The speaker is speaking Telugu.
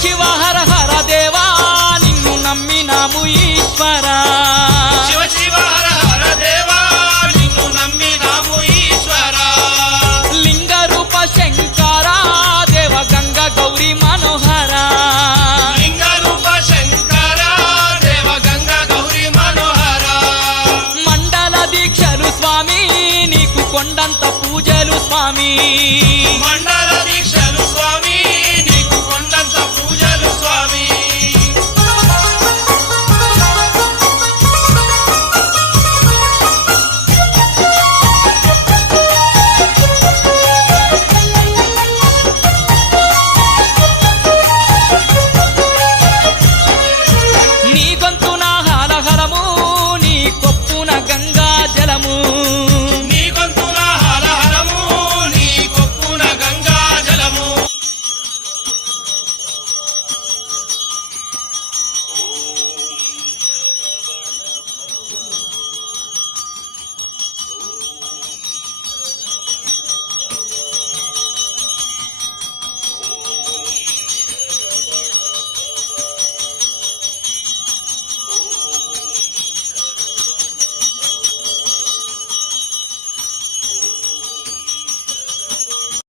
శివ హర హర దేవా నిన్ను నమ్మినాము ఈశ్వరా శివ శివ హర హర దేవా నిన్ను నమ్మినాము ఈశ్వరా లింగ రూప శంకరా దేవ గంగ గౌరీ మనోహర లింగ రూప శంకరా దేవ గంగ గౌరీ మనోహర మండల దీక్షలు స్వామి నీకు కొండంత పూజలు స్వామి మండల